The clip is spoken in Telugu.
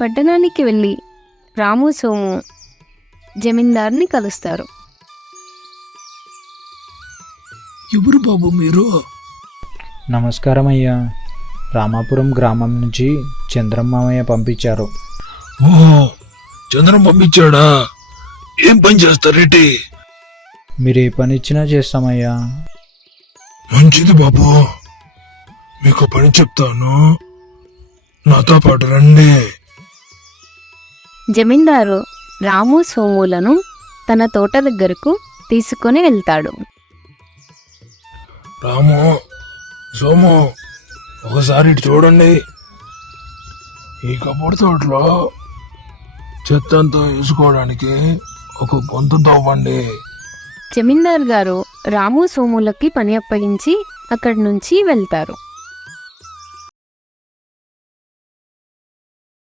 పట్టణానికి వెళ్ళి రాము సోము జమీందార్ని కలుస్తారు. ఎవరు బాబు మీరు? నమస్కారం అయ్యా, రామాపురం గ్రామం నుంచి చంద్రమామయ్య పంపించారు. ఓహో, చంద్రం పంపించాడా? ఏం పని చేస్తారేటి? మీరు ఏ పని ఇచ్చినా చేస్తామయ్యా. మంచిది బాబు, మీకు పని చెప్తాను, నాతో పాటు రండి. జమీందారు రాము సోములను తన తోట దగ్గరకు తీసుకొని వెళ్తాడు. రాము, సోము, ఒకసారి ఇటు చూడండి. ఈ కబోర్డ్ తోటలో చెత్త అంతా వేసుకోవడానికి ఒక గొంతు తవ్వండి. జమీందార్ గారు రాము సోములకి పని అప్పగించి అక్కడి నుంచి వెళ్తారు.